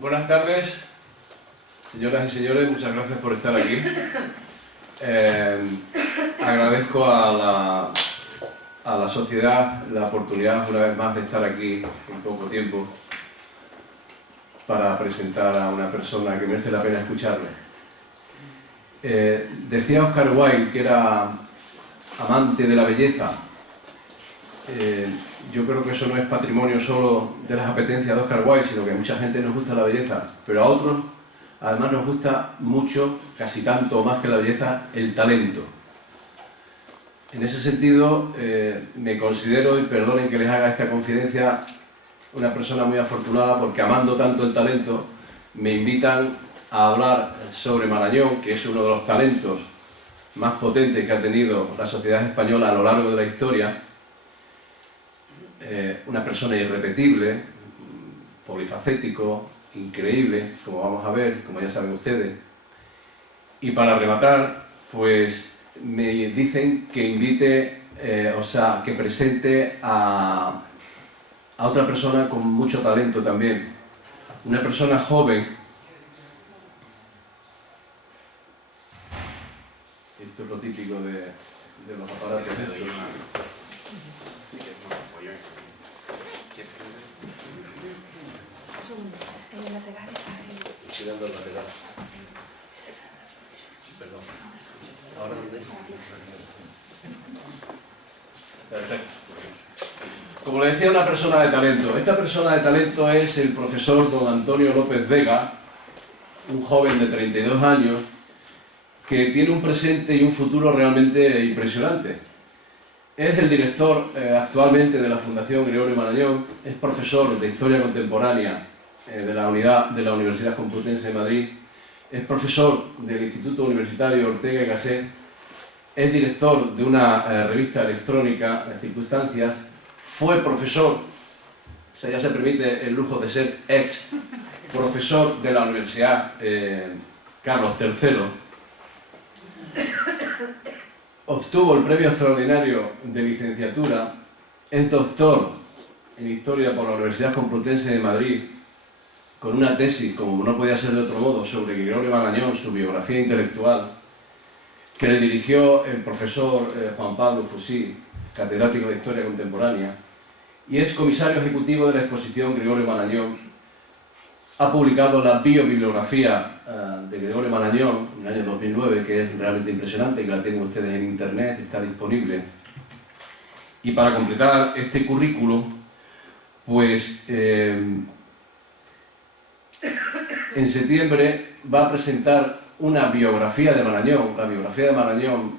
Buenas tardes, señoras y señores, muchas gracias por estar aquí. Agradezco a la sociedad la oportunidad una vez más de estar aquí en poco tiempo para presentar a una persona que merece la pena escucharle. Decía Oscar Wilde que era amante de la belleza. Yo creo que eso no es patrimonio solo de las apetencias de Oscar Wilde, sino que a mucha gente nos gusta la belleza, pero a otros además nos gusta mucho, casi tanto o más que la belleza, el talento. En ese sentido, me considero, y perdonen que les haga esta confidencia, una persona muy afortunada porque, amando tanto el talento, me invitan a hablar sobre Marañón, que es uno de los talentos más potentes que ha tenido la sociedad española a lo largo de la historia. Una persona irrepetible, polifacético, increíble, como vamos a ver, como ya saben ustedes. Y para rematar, pues me dicen que invite, que presente a otra persona con mucho talento también. Una persona joven. Esto es lo típico de los aparatos estos. En el lateral está ahí. Estoy dando el lateral. Perdón. ¿Ahora dónde? Perfecto. Como le decía, una persona de talento. Esta persona de talento es el profesor don Antonio López Vega, un joven de 32 años que tiene un presente y un futuro realmente impresionante. Es el director actualmente de la Fundación Gregorio Marañón, es profesor de Historia Contemporánea de la Universidad Complutense de Madrid, es profesor del Instituto Universitario Ortega y Gasset, es director de una revista electrónica, en Circunstancias, fue profesor, o sea, ya se permite el lujo de ser ex profesor de la Universidad Carlos III, obtuvo el premio extraordinario de licenciatura, es doctor en Historia por la Universidad Complutense de Madrid, con una tesis, como no podía ser de otro modo, sobre Gregorio Marañón, su biografía intelectual, que le dirigió el profesor Juan Pablo Fusí, catedrático de Historia Contemporánea, y es comisario ejecutivo de la exposición Gregorio Marañón. Ha publicado la biobibliografía de Gregorio Marañón en el año 2009, que es realmente impresionante, que la tienen ustedes en internet, está disponible. Y para completar este currículum, pues en septiembre va a presentar una biografía de Marañón, la biografía de Marañón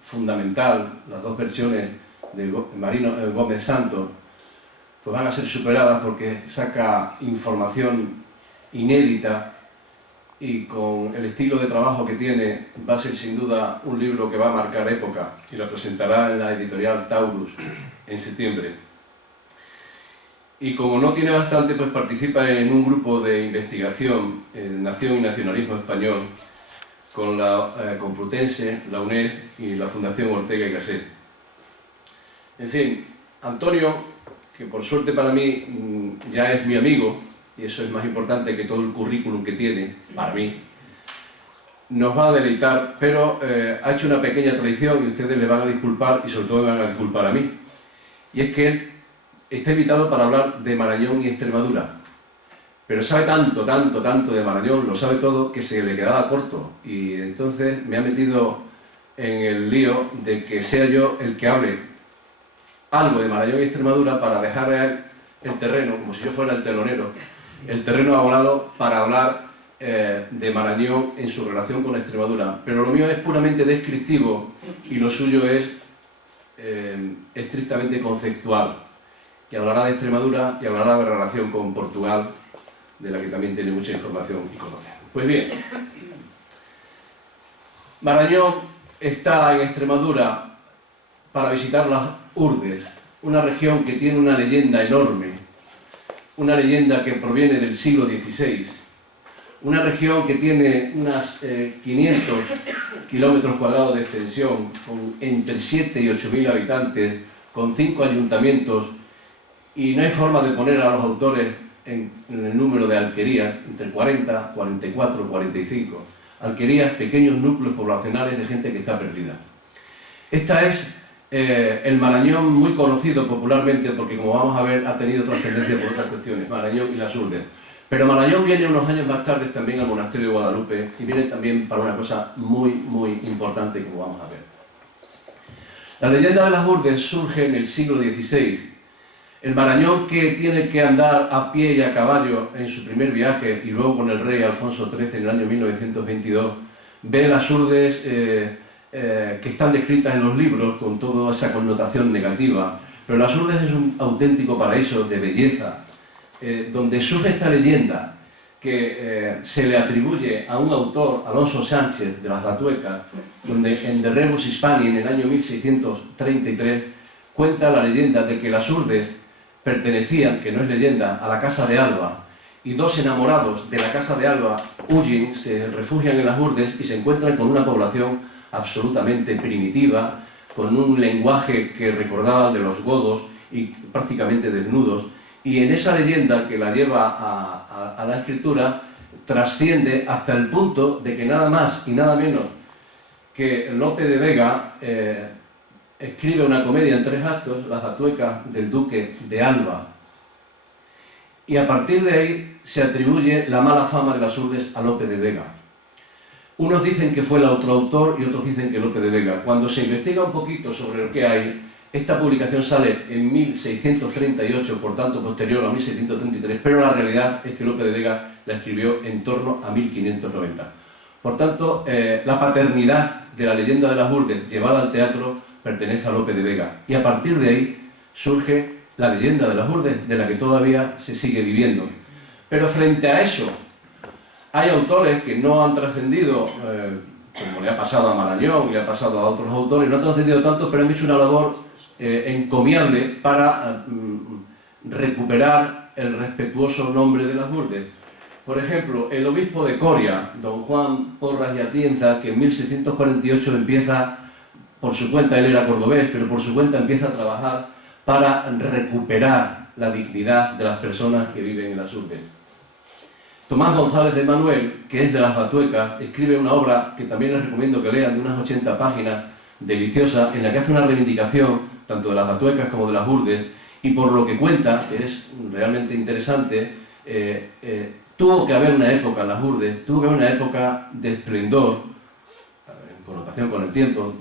fundamental, las dos versiones de Marino Gómez Santos, pues van a ser superadas porque saca información inédita y con el estilo de trabajo que tiene va a ser sin duda un libro que va a marcar época y lo presentará en la editorial Taurus en septiembre. Y como no tiene bastante, pues participa en un grupo de investigación Nación y Nacionalismo Español con la Complutense, la UNED y la Fundación Ortega y Gasset. En fin, Antonio, que por suerte para mí ya es mi amigo, y eso es más importante que todo el currículum que tiene, para mí, nos va a deleitar, pero ha hecho una pequeña traición y ustedes le van a disculpar, y sobre todo me van a disculpar a mí. Y es que él está invitado para hablar de Marañón y Extremadura, pero sabe tanto de Marañón, lo sabe todo, que se le quedaba corto, y entonces me ha metido en el lío de que sea yo el que hable algo de Marañón y Extremadura para dejar a él el terreno, como si yo fuera el telonero, el terreno abonado para hablar de Marañón en su relación con Extremadura. Pero lo mío es puramente descriptivo y lo suyo es estrictamente conceptual, que hablará de Extremadura y hablará de relación con Portugal, de la que también tiene mucha información y conoce. Pues bien, Marañón está en Extremadura para visitar las Urdes, una región que tiene una leyenda enorme, una leyenda que proviene del siglo XVI, una región que tiene unas 500 kilómetros cuadrados de extensión, con entre 7 y 8.000 habitantes, con 5 ayuntamientos, y no hay forma de poner a los autores en el número de alquerías, entre 40, 44, 45. Alquerías, pequeños núcleos poblacionales de gente que está perdida. Esta es el Marañón, muy conocido popularmente, porque como vamos a ver ha tenido trascendencia por otras cuestiones, Marañón y las Urdes. Pero Marañón viene unos años más tarde también al monasterio de Guadalupe y viene también para una cosa muy, muy importante, como vamos a ver. La leyenda de las Urdes surge en el siglo XVI. El Marañón, que tiene que andar a pie y a caballo en su primer viaje y luego con el rey Alfonso XIII en el año 1922, ve las Urdes que están descritas en los libros con toda esa connotación negativa. Pero las Urdes es un auténtico paraíso de belleza, donde surge esta leyenda que se le atribuye a un autor, Alonso Sánchez, de las Batuecas, donde en De Rebus Hispani, en el año 1633, cuenta la leyenda de que las Urdes pertenecían, que no es leyenda, a la Casa de Alba, y dos enamorados de la Casa de Alba huyen, se refugian en las Urdes y se encuentran con una población absolutamente primitiva, con un lenguaje que recordaba el de los godos y prácticamente desnudos. Y en esa leyenda que la lleva a la escritura, trasciende hasta el punto de que nada más y nada menos que Lope de Vega escribe una comedia en 3 actos, Las Batuecas del Duque de Alba. Y a partir de ahí se atribuye la mala fama de las Urdes a Lope de Vega. Unos dicen que fue el otro autor y otros dicen que Lope de Vega. Cuando se investiga un poquito sobre lo que hay, esta publicación sale en 1638, por tanto posterior a 1633, pero la realidad es que Lope de Vega la escribió en torno a 1590. Por tanto, la paternidad de la leyenda de las Urdes llevada al teatro pertenece a Lope de Vega. Y a partir de ahí surge la leyenda de las Urdes, de la que todavía se sigue viviendo. Pero frente a eso, hay autores que no han trascendido, como le ha pasado a Marañón y le ha pasado a otros autores, no han trascendido tanto, pero han hecho una labor encomiable para recuperar el respetuoso nombre de las Urdes. Por ejemplo, el obispo de Coria, don Juan Porras y Atienza, que en 1648 empieza, por su cuenta, él era cordobés, pero por su cuenta empieza a trabajar para recuperar la dignidad de las personas que viven en las Urdes. Tomás González de Manuel, que es de las Batuecas, escribe una obra que también les recomiendo que lean, de unas 80 páginas, deliciosa, en la que hace una reivindicación tanto de las Batuecas como de las Urdes, y por lo que cuenta, que es realmente interesante, tuvo que haber una época en las Urdes, tuvo que haber una época de esplendor, en connotación con el tiempo,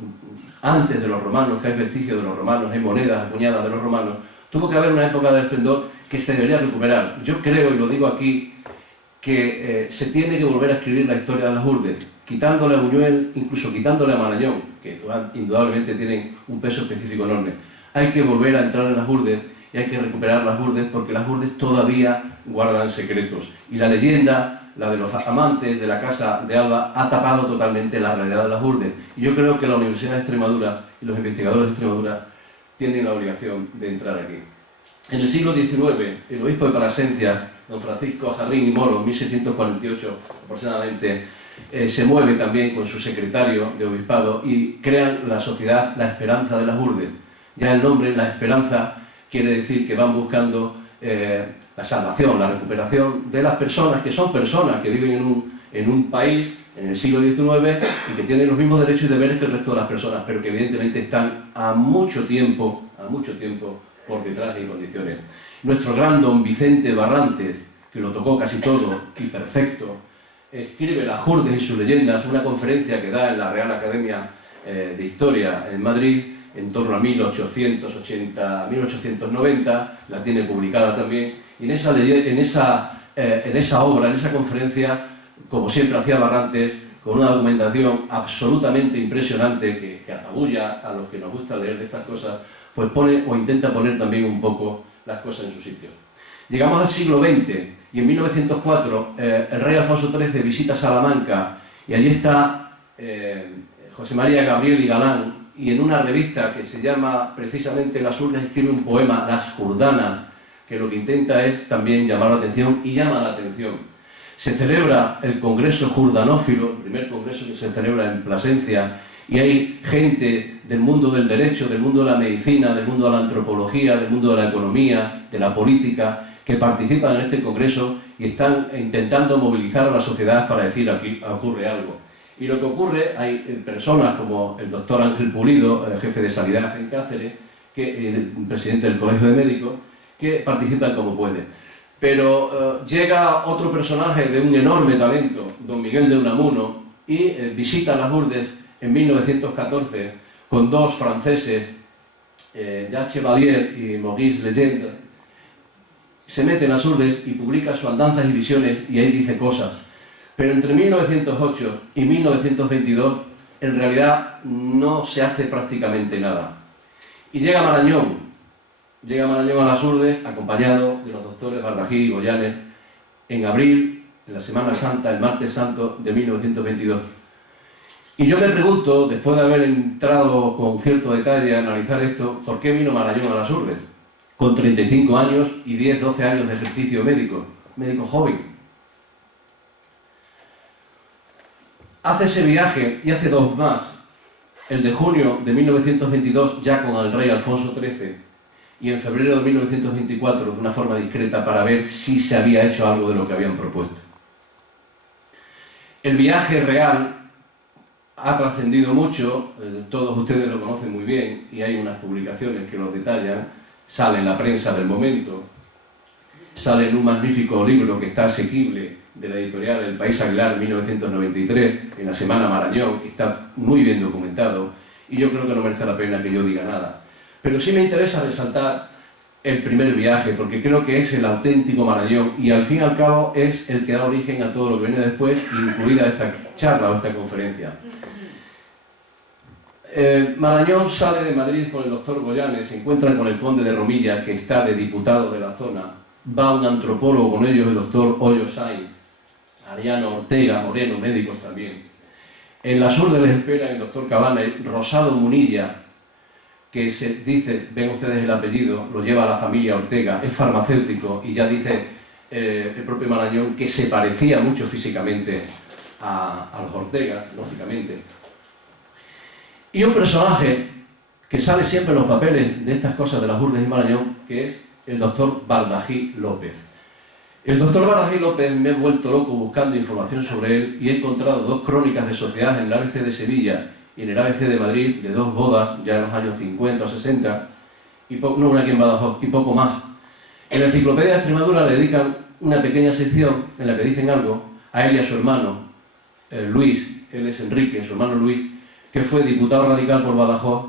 antes de los romanos, que hay vestigios de los romanos, hay monedas acuñadas de los romanos, tuvo que haber una época de esplendor que se debería recuperar. Yo creo, y lo digo aquí, que se tiene que volver a escribir la historia de las Urdes, quitándole a Buñuel, incluso quitándole a Marañón, que indudablemente tienen un peso específico enorme. Hay que volver a entrar en las Urdes y hay que recuperar las Urdes, porque las Urdes todavía guardan secretos. Y la leyenda, la de los amantes de la Casa de Alba, ha tapado totalmente la realidad de las Urdes. Y yo creo que la Universidad de Extremadura y los investigadores de Extremadura tienen la obligación de entrar aquí. En el siglo XIX, el obispo de Plasencia, don Francisco Jarrín y Moro, en 1648 aproximadamente, se mueve también con su secretario de obispado y crean la sociedad La Esperanza de las Urdes. Ya el nombre, La Esperanza, quiere decir que van buscando la salvación, la recuperación de las personas, que son personas que viven en un país en el siglo XIX y que tienen los mismos derechos y deberes que el resto de las personas, pero que evidentemente están a mucho tiempo por detrás de condiciones. Nuestro gran don Vicente Barrantes, que lo tocó casi todo y perfecto, escribe Las Urdes y sus leyendas, una conferencia que da en la Real Academia de Historia en Madrid en torno a 1890, la tiene publicada también, y en esa obra, en esa conferencia, como siempre hacía Barrantes, con una documentación absolutamente impresionante que apabulla a los que nos gusta leer de estas cosas, pues pone o intenta poner también un poco las cosas en su sitio. Llegamos al siglo XX y en 1904 el rey Alfonso XIII visita Salamanca y allí está José María Gabriel y Galán, y en una revista que se llama precisamente Las Urdes escribe un poema, Las Urdanas, que lo que intenta es también llamar la atención y llama la atención. se celebra el Congreso Jordanófilo, el primer congreso que se celebra en Plasencia, y hay gente del mundo del derecho, del mundo de la medicina, del mundo de la antropología, del mundo de la economía, de la política, que participan en este congreso y están intentando movilizar a la sociedad para decir aquí ocurre algo. Y lo que ocurre, hay personas como el doctor Ángel Pulido, el jefe de sanidad en Cáceres, el presidente del Colegio de Médicos, que participan como puede. Pero llega otro personaje de un enorme talento, don Miguel de Unamuno, y visita las Lourdes en 1914 con dos franceses, Jacques Chevalier y Maurice Legendre. Se mete en las Lourdes y publica sus Andanzas y Visiones y ahí dice cosas. Pero entre 1908 y 1922 en realidad no se hace prácticamente nada. Y llega Marañón a las Lourdes acompañado de los doctores Bardají y Goyanes en abril, en la Semana Santa, el Martes Santo de 1922. Y yo me pregunto, después de haber entrado con cierto detalle a analizar esto, ¿por qué vino Marañón a las Lourdes? Con 35 años y 10-12 años de ejercicio médico joven. Hace ese viaje y hace dos más, el de junio de 1922 ya con el rey Alfonso XIII y en febrero de 1924 de una forma discreta para ver si se había hecho algo de lo que habían propuesto. El viaje real ha trascendido mucho, todos ustedes lo conocen muy bien y hay unas publicaciones que lo detallan, sale en la prensa del momento, sale en un magnífico libro que está asequible de la editorial El País Aguilar en 1993, en la Semana Marañón, está muy bien documentado y yo creo que no merece la pena que yo diga nada. Pero sí me interesa resaltar el primer viaje, porque creo que es el auténtico Marañón y al fin y al cabo es el que da origen a todo lo que viene después, incluida esta charla o esta conferencia. Marañón sale de Madrid con el doctor Goyanes, se encuentran con el conde de Romilla, que está de diputado de la zona, va un antropólogo con ellos, el doctor Hoyo Sainz, Ariano Ortega, Moreno, médicos también. En las Lourdes les espera el doctor Cabana, Rosado Munilla, que se dice, ven ustedes el apellido, lo lleva a la familia Ortega, es farmacéutico y ya dice el propio Marañón que se parecía mucho físicamente a los Ortegas, lógicamente. Y un personaje que sale siempre en los papeles de estas cosas de las Lourdes y Marañón, que es el doctor Bardají López. El doctor Bardají López me he vuelto loco buscando información sobre él y he encontrado dos crónicas de sociedad en el ABC de Sevilla y en el ABC de Madrid, de dos bodas, ya en los años 50 o 60, no una aquí en Badajoz, y poco más. En la Enciclopedia de Extremadura le dedican una pequeña sección en la que dicen algo a él y a su hermano, Luis, él es Enrique, su hermano Luis, que fue diputado radical por Badajoz,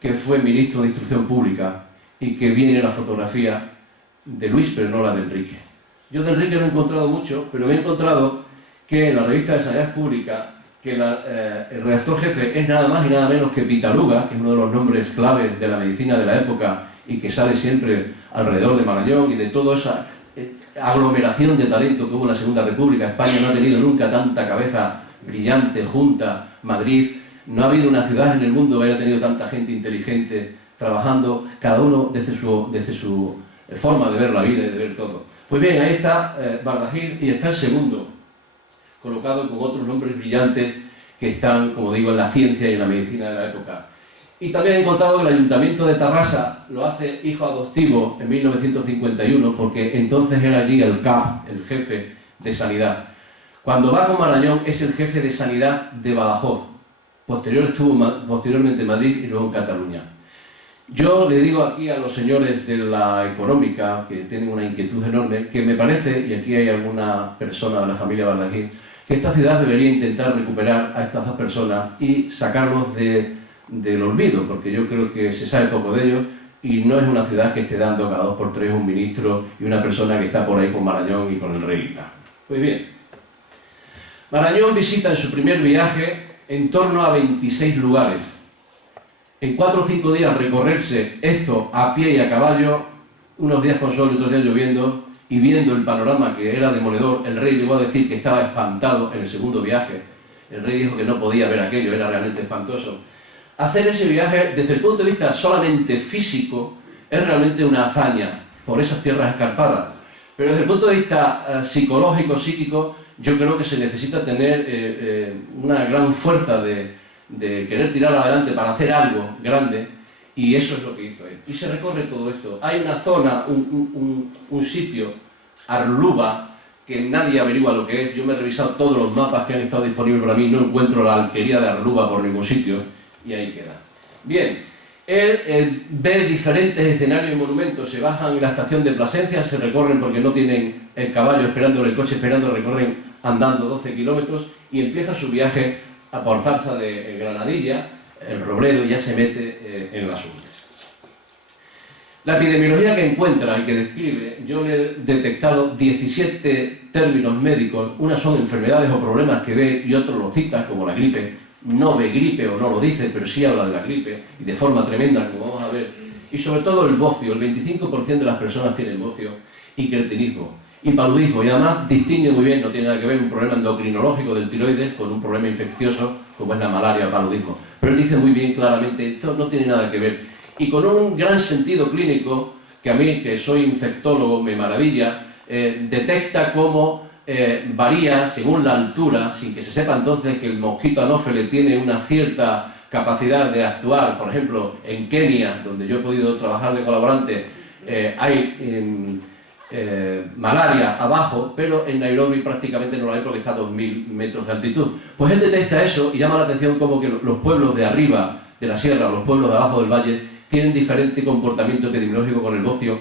que fue ministro de Instrucción Pública y que viene la fotografía de Luis, pero no la de Enrique. Yo de Enrique no he encontrado mucho, pero he encontrado que en la revista de Sanidad Pública que el redactor jefe es nada más y nada menos que Pitaluga, que es uno de los nombres claves de la medicina de la época y que sale siempre alrededor de Marañón y de toda esa aglomeración de talento que hubo en la Segunda República. España no ha tenido nunca tanta cabeza brillante, junta, Madrid. No ha habido una ciudad en el mundo que haya tenido tanta gente inteligente trabajando, cada uno desde su forma de ver la vida y de ver todo. Pues bien, ahí está Bardají y está el segundo, colocado con otros nombres brillantes que están, como digo, en la ciencia y en la medicina de la época. Y también he encontrado que el Ayuntamiento de Tarrasa lo hace hijo adoptivo en 1951, porque entonces era allí el CAP, el jefe de sanidad. Cuando va con Marañón es el jefe de sanidad de Badajoz. Posteriormente en Madrid y luego en Cataluña. Yo le digo aquí a los señores de la económica, que tienen una inquietud enorme, que me parece, y aquí hay alguna persona de la familia Bardají, que esta ciudad debería intentar recuperar a estas dos personas y sacarlos del olvido, porque yo creo que se sabe poco de ellos y no es una ciudad que esté dando cada 2 por 3 un ministro y una persona que está por ahí con Marañón y con el rey. Pues bien, Marañón visita en su primer viaje en torno a 26 lugares. En 4 o 5 días recorrerse esto a pie y a caballo, unos días con sol y otros días lloviendo, y viendo el panorama que era demoledor, el rey llegó a decir que estaba espantado en el segundo viaje. El rey dijo que no podía ver aquello, era realmente espantoso. Hacer ese viaje, desde el punto de vista solamente físico, es realmente una hazaña por esas tierras escarpadas. Pero desde el punto de vista psicológico, psíquico, yo creo que se necesita tener una gran fuerza de querer tirar adelante para hacer algo grande, y eso es lo que hizo él. Y se recorre todo esto. Hay una zona, un sitio, Arluba, que nadie averigua lo que es. Yo me he revisado todos los mapas que han estado disponibles para mí, no encuentro la alquería de Arluba por ningún sitio, y ahí queda. Bien, él ve diferentes escenarios y monumentos, se bajan en la estación de Plasencia, se recorren porque no tienen el caballo esperando, el coche esperando, recorren andando 12 kilómetros y empieza su viaje a por Zarza de Granadilla, el Robledo, ya se mete en las Urdes. La epidemiología que encuentra y que describe, yo le he detectado 17 términos médicos, unas son enfermedades o problemas que ve y otros los cita, como la gripe, no ve gripe o no lo dice, pero sí habla de la gripe, y de forma tremenda, como vamos a ver, y sobre todo el bocio, el 25% de las personas tienen bocio, y cretinismo, y paludismo, y además distingue muy bien, no tiene nada que ver un problema endocrinológico del tiroides con un problema infeccioso, como es la malaria o el paludismo, pero él dice muy bien claramente, esto no tiene nada que ver, y con un gran sentido clínico, que a mí, que soy infectólogo, me maravilla, detecta cómo varía según la altura, sin que se sepa entonces que el mosquito anófele tiene una cierta capacidad de actuar. Por ejemplo, en Kenia, donde yo he podido trabajar de colaborante, hay malaria abajo, pero en Nairobi prácticamente no la hay porque está a 2000 metros de altitud. Pues él detecta eso y llama la atención como que los pueblos de arriba de la sierra, los pueblos de abajo del valle, tienen diferente comportamiento epidemiológico con el bocio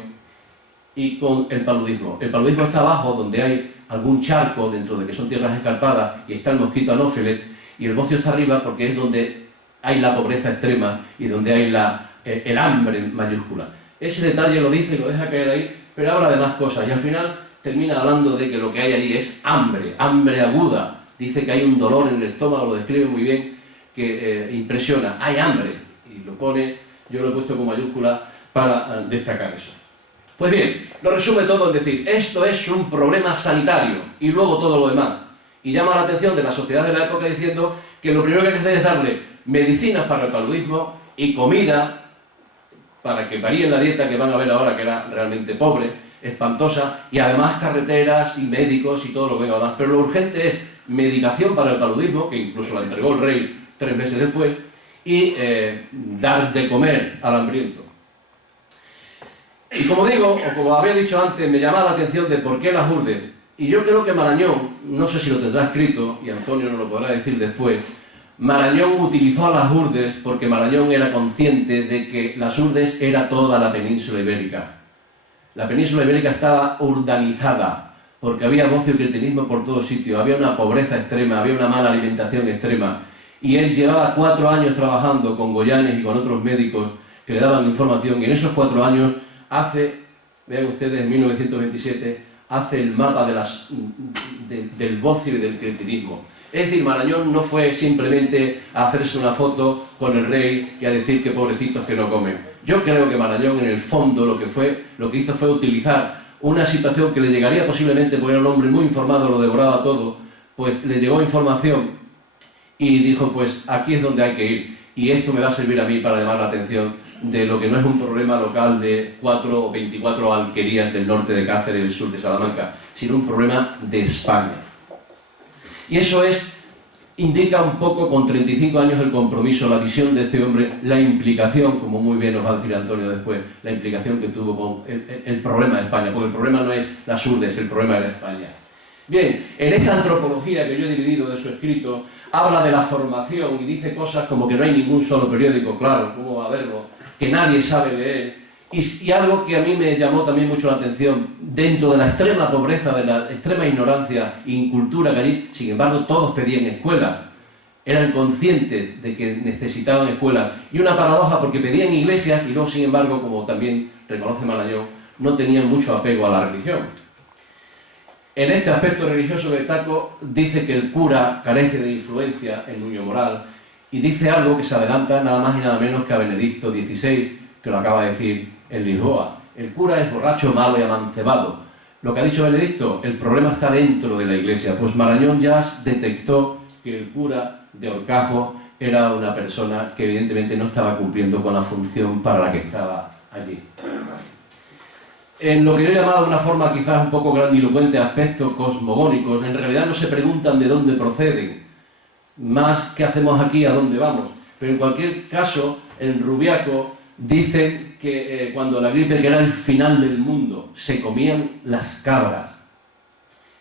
y con el paludismo. El paludismo está abajo, donde hay algún charco dentro de que son tierras escarpadas y está el mosquito anófeles, y el bocio está arriba porque es donde hay la pobreza extrema y donde hay el hambre mayúscula. Ese detalle lo dice y lo deja caer ahí, pero habla de más cosas y al final termina hablando de que lo que hay allí es hambre, hambre aguda. Dice que hay un dolor en el estómago, lo describe muy bien, que impresiona. Hay hambre, y lo pone, yo lo he puesto con mayúscula para destacar eso. Pues bien, lo resume todo en decir, esto es un problema sanitario y luego todo lo demás. Y llama la atención de la sociedad de la época diciendo que lo primero que hay que hacer es darle medicinas para el paludismo y comida para que varíe la dieta que van a ver ahora, que era realmente pobre, espantosa, y además carreteras y médicos y todo lo que venga más. Pero lo urgente es medicación para el paludismo, que incluso la entregó el rey 3 meses después, y dar de comer al hambriento. Y como digo, o como había dicho antes, me llama la atención de por qué las Urdes. Y yo creo que Marañón, no sé si lo tendrá escrito, y Antonio nos lo podrá decir después, Marañón utilizó a las Urdes porque Marañón era consciente de que las Urdes era toda la península ibérica. La península ibérica estaba urbanizada, porque había bocio y cretinismo por todos sitios, había una pobreza extrema, había una mala alimentación extrema. Y él llevaba 4 años trabajando con Goyanes y con otros médicos que le daban información, y en esos 4 años hace, vean ustedes, en 1927, hace el mapa del bocio y del cretinismo. Es decir, Marañón no fue simplemente a hacerse una foto con el rey y a decir que pobrecitos que no comen. Yo creo que Marañón, en el fondo, lo que hizo fue utilizar una situación que le llegaría posiblemente, porque era un hombre muy informado, lo devoraba todo, pues le llegó información y dijo, pues aquí es donde hay que ir, y esto me va a servir a mí para llamar la atención de lo que no es un problema local de 4 o 24 alquerías del norte de Cáceres y del sur de Salamanca, sino un problema de España. Y eso indica un poco, con 35 años, el compromiso, la visión de este hombre, la implicación, como muy bien nos va a decir Antonio después, la implicación que tuvo con el problema de España, porque el problema no es las Urdes, el problema era España. Bien, en esta antropología que yo he dividido de su escrito, habla de la formación y dice cosas como que no hay ningún solo periódico, claro, ¿cómo va a haberlo?, que nadie sabe leer, y algo que a mí me llamó también mucho la atención, dentro de la extrema pobreza, de la extrema ignorancia e incultura que allí, sin embargo, todos pedían escuelas, eran conscientes de que necesitaban escuelas, y una paradoja porque pedían iglesias y luego, sin embargo, como también reconoce Marañón, no tenían mucho apego a la religión. En este aspecto religioso que destaco, dice que el cura carece de influencia en Nuño Moral, y dice algo que se adelanta nada más y nada menos que a Benedicto XVI, que lo acaba de decir en Lisboa. El cura es borracho, malo y amancebado. Lo que ha dicho Benedicto, el problema está dentro de la iglesia. Pues Marañón ya detectó que el cura de Horcajo era una persona que evidentemente no estaba cumpliendo con la función para la que estaba allí. en lo que yo he llamado de una forma quizás un poco grandilocuente aspectos cosmogónicos. En realidad no se preguntan de dónde proceden, más qué hacemos aquí, a dónde vamos. Pero en cualquier caso, en Rubiaco dicen que cuando la gripe, que era el final del mundo, se comían las cabras.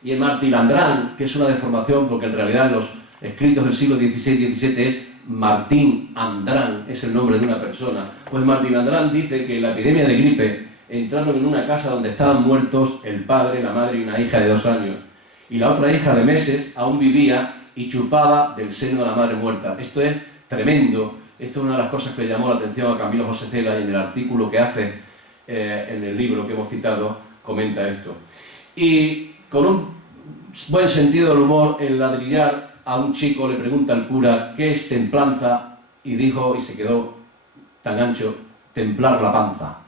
Y en Martilandrán, que es una deformación porque en realidad en los escritos del siglo XVI y XVII es Martín Andrán, es el nombre de una persona, pues Martilandrán dice que en la epidemia de gripe entraron en una casa donde estaban muertos el padre, la madre y una hija de 2 años. Y la otra hija de meses aún vivía y chupaba del seno de la madre muerta. Esto es tremendo. Esto es una de las cosas que le llamó la atención a Camilo José Cela, y en el artículo que hace en el libro que hemos citado comenta esto. Y con un buen sentido del humor, en Ladrillar, a un chico le pregunta al cura qué es templanza, y dijo, y se quedó tan ancho, templar la panza.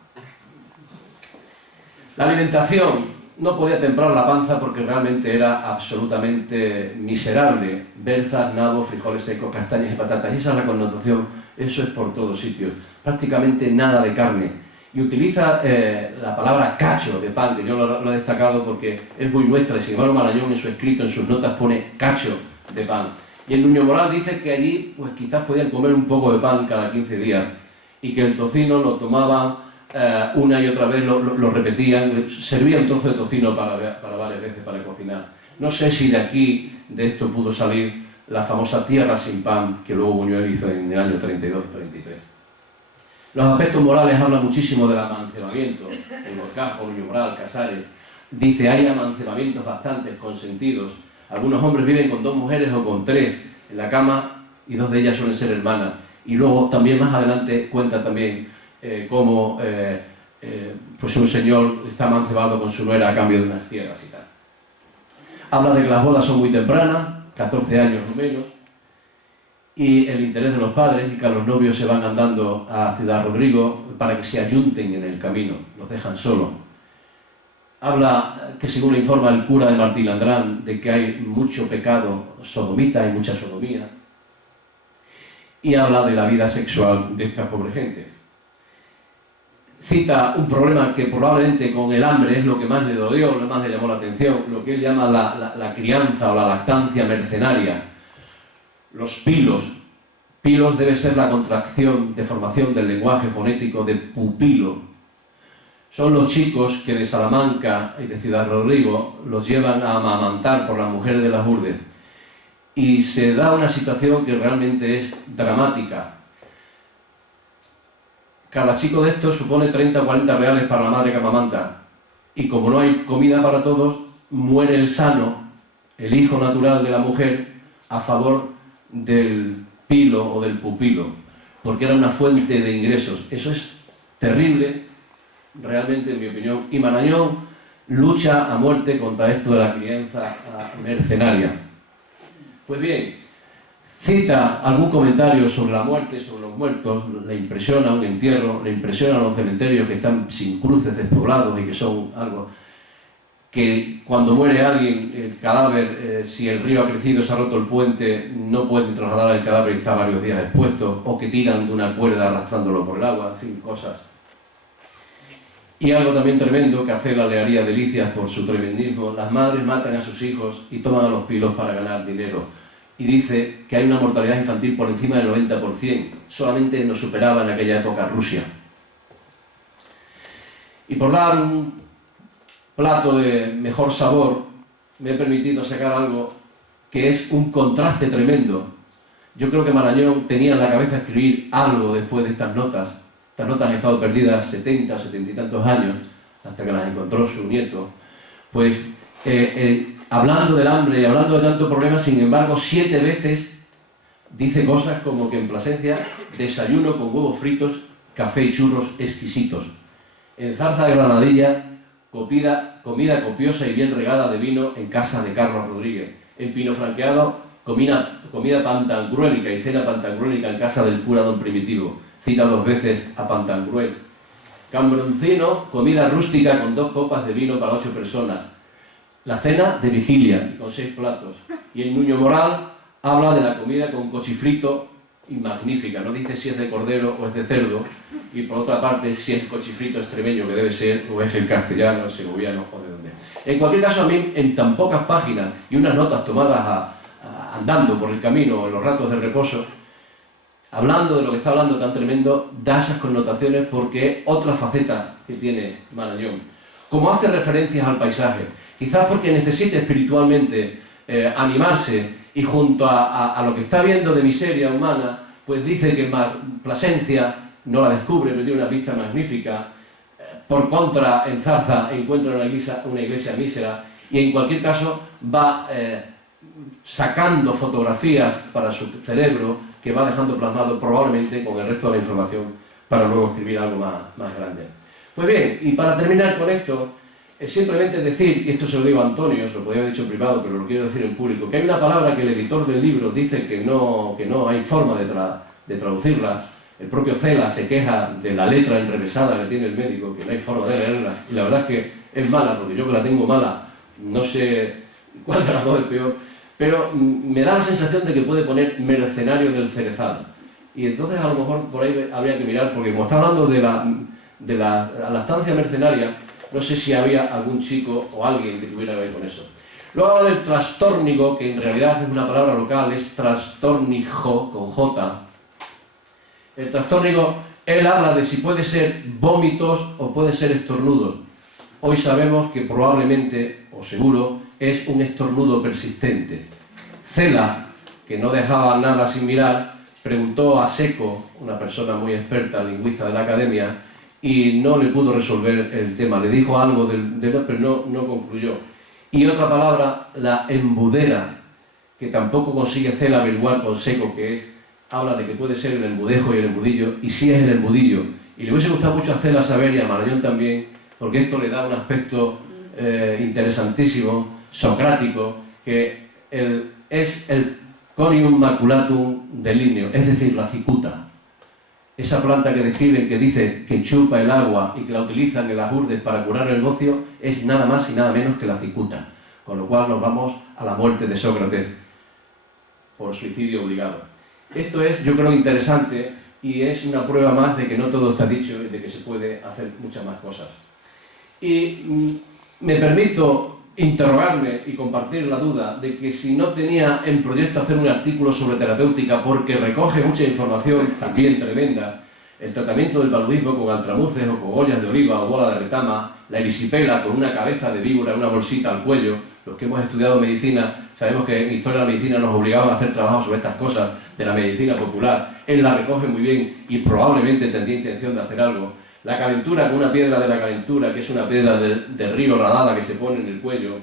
La alimentación no podía templar la panza porque realmente era absolutamente miserable. Berzas, nabos, frijoles secos, castañas y patatas. Y esa es la connotación, eso es por todos sitios. Prácticamente nada de carne. Y utiliza la palabra cacho de pan, que yo lo he destacado porque es muy nuestra. Y sin embargo Marañón en su escrito, en sus notas, pone cacho de pan. Y el Nuño Moral dice que allí pues quizás podían comer un poco de pan cada 15 días y que el tocino lo tomaban una y otra vez, lo repetían, servía un trozo de tocino para varias veces para cocinar. No sé si de aquí, de esto pudo salir la famosa tierra sin pan que luego Buñuel hizo en el año 32-33. Los aspectos morales hablan muchísimo del amancebamiento, en Horcajo, Nuño Moral, Casares. Dice, hay amancebamientos bastantes consentidos. Algunos hombres viven con 2 mujeres o con 3 en la cama y 2 de ellas suelen ser hermanas. Y luego también más adelante cuenta también cómo pues un señor está amancebado con su nuera a cambio de unas tierras y tal. Habla de que las bodas son muy tempranas, 14 años o menos, y el interés de los padres, y que los novios se van andando a Ciudad Rodrigo para que se ayunten en el camino, los dejan solos. Habla que, según le informa el cura de Martilandrán, de que hay mucho pecado sodomita, hay mucha sodomía, y habla de la vida sexual de esta pobre gente. Cita un problema que probablemente con el hambre es lo que más le dolió, lo que más le llamó la atención, lo que él llama la crianza o la lactancia mercenaria. Los pilos. Pilos debe ser la contracción, deformación del lenguaje fonético de pupilo. Son los chicos que de Salamanca y de Ciudad Rodrigo los llevan a amamantar por las mujeres de las Urdes. Y se da una situación que realmente es dramática. Cada chico de estos supone 30 o 40 reales para la madre que amamanta. Y como no hay comida para todos, muere el sano, el hijo natural de la mujer, a favor del pilo o del pupilo, porque era una fuente de ingresos. Eso es terrible, realmente, en mi opinión. Y Marañón lucha a muerte contra esto de la crianza mercenaria. Pues bien, cita algún comentario sobre la muerte, sobre los muertos, le impresiona un entierro, le impresionan los cementerios que están sin cruces, despoblados y que son algo que cuando muere alguien, el cadáver, si el río ha crecido, se ha roto el puente, no pueden trasladar el cadáver y está varios días expuesto, o que tiran de una cuerda arrastrándolo por el agua, en fin, cosas. Y algo también tremendo que a Cela le haría delicias por su tremendismo: las madres matan a sus hijos y toman a los pilos para ganar dinero. Y dice que hay una mortalidad infantil por encima del 90%, solamente nos superaba en aquella época Rusia. Y por dar un plato de mejor sabor, me he permitido sacar algo que es un contraste tremendo. Yo creo que Marañón tenía en la cabeza escribir algo después de estas notas. Estas notas han estado perdidas 70 y tantos años, hasta que las encontró su nieto. Pues hablando del hambre y hablando de tantos problemas, sin embargo, 7 veces dice cosas como que en Plasencia desayuno con huevos fritos, café y churros exquisitos. En Zarza de Granadilla, comida copiosa y bien regada de vino en casa de Carlos Rodríguez. En Pino Franqueado, comida pantangruélica y cena pantangruélica en casa del cura don Primitivo. Cita 2 veces a Pantangruel. Cambroncino, comida rústica con 2 copas de vino para 8 personas. La cena de vigilia, con 6 platos. Y en Nuño Moral habla de la comida con cochifrito, y magnífica. No dice si es de cordero o es de cerdo, y por otra parte si es cochifrito extremeño, que debe ser, o es el castellano, el segoviano o de dónde. En cualquier caso, a mí, en tan pocas páginas y unas notas tomadas andando por el camino en los ratos de reposo, hablando de lo que está hablando tan tremendo, da esas connotaciones porque es otra faceta que tiene Marañón. Como hace referencias al paisaje, quizás porque necesite espiritualmente animarse, y junto a lo que está viendo de miseria humana, pues dice que Plasencia no la descubre, pero tiene una vista magnífica. Por contra, en Zarza encuentra una iglesia mísera, y en cualquier caso va sacando fotografías para su cerebro que va dejando plasmado probablemente con el resto de la información para luego escribir algo más grande. Pues bien, y para terminar con esto, simplemente decir, y esto se lo digo a Antonio, se lo podría haber dicho en privado, pero lo quiero decir en público, que hay una palabra que el editor del libro dice que no hay forma de traducirla. El propio Cela se queja de la letra enrevesada que tiene el médico, que no hay forma de leerla, y la verdad es que es mala, porque yo que la tengo mala, no sé cuál de las dos es peor, pero me da la sensación de que puede poner mercenario del Cerezal. Y entonces a lo mejor por ahí habría que mirar, porque como está hablando de la estancia mercenaria, no sé si había algún chico o alguien que tuviera que ver con eso. Luego habla del trastórnigo, que en realidad es una palabra local, es trastórnijo, con J. El trastórnigo, él habla de si puede ser vómitos o puede ser estornudos. Hoy sabemos que probablemente, o seguro, es un estornudo persistente. Cela, que no dejaba nada sin mirar, preguntó a Seco, una persona muy experta, lingüista de la academia, y no le pudo resolver el tema. Le dijo algo pero no concluyó. Y otra palabra, la embudera, que tampoco consigue Cela averiguar con Seco qué es. Habla de que puede ser el embudejo y el embudillo, y sí es el embudillo. Y le hubiese gustado mucho a Cela saber, y a Marañón también, porque esto le da un aspecto interesantísimo, socrático, que es el corium maculatum del ligneo, es decir, la cicuta. Esa planta que describen, que dice que chupa el agua y que la utilizan en las urdes para curar el bocio, es nada más y nada menos que la cicuta. Con lo cual nos vamos a la muerte de Sócrates por suicidio obligado. Esto es, yo creo, interesante, y es una prueba más de que no todo está dicho y de que se puede hacer muchas más cosas. Y me permito interrogarme y compartir la duda de que si no tenía en proyecto hacer un artículo sobre terapéutica, porque recoge mucha información también tremenda, el tratamiento del paludismo con altramuces o cogollas de oliva o bola de retama, la erisipela con una cabeza de víbora, una bolsita al cuello. Los que hemos estudiado medicina sabemos que en Historia de la Medicina nos obligaban a hacer trabajos sobre estas cosas de la medicina popular. Él la recoge muy bien y probablemente tendría intención de hacer algo. La calentura con una piedra de la calentura, que es una piedra de río radada que se pone en el cuello.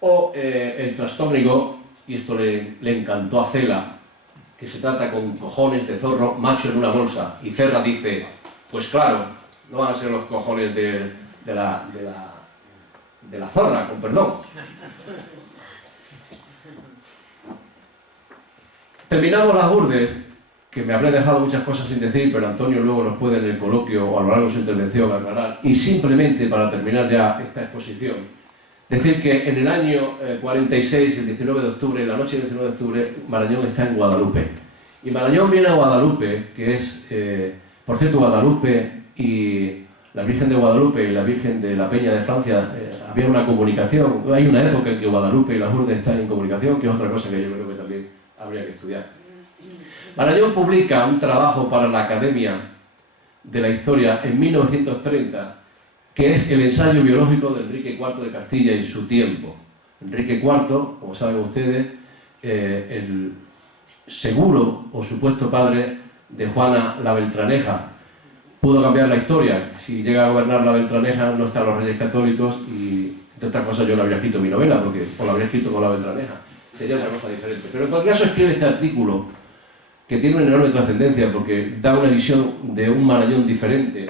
O el trastónico, y esto le encantó a Cela, que se trata con cojones de zorro macho en una bolsa. Y Cerra dice, pues claro, no van a ser los cojones de la zorra, con perdón. Terminamos las urdes, que me habré dejado muchas cosas sin decir, pero Antonio luego nos puede en el coloquio o a lo largo de su intervención aclarar. Y simplemente, para terminar ya esta exposición, decir que en el año 46, el 19 de octubre, la noche del 19 de octubre, Marañón está en Guadalupe. Y Marañón viene a Guadalupe, que es, por cierto, Guadalupe y la Virgen de Guadalupe y la Virgen de la Peña de Francia, había una comunicación. Hay una época en que Guadalupe y las Urdes están en comunicación, que es otra cosa que yo creo que también habría que estudiar. Marañón publica un trabajo para la Academia de la Historia en 1930, que es el ensayo biológico de Enrique IV de Castilla y su tiempo. Enrique IV, como saben ustedes, el seguro o supuesto padre de Juana la Beltraneja. Pudo cambiar la historia. Si llega a gobernar la Beltraneja, no están los Reyes Católicos, y entre otras cosas yo le habría escrito mi novela, o la habría escrito con la Beltraneja. Sería otra cosa diferente. Pero en cualquier caso escribe este artículo, que tiene una enorme trascendencia porque da una visión de un Marañón diferente.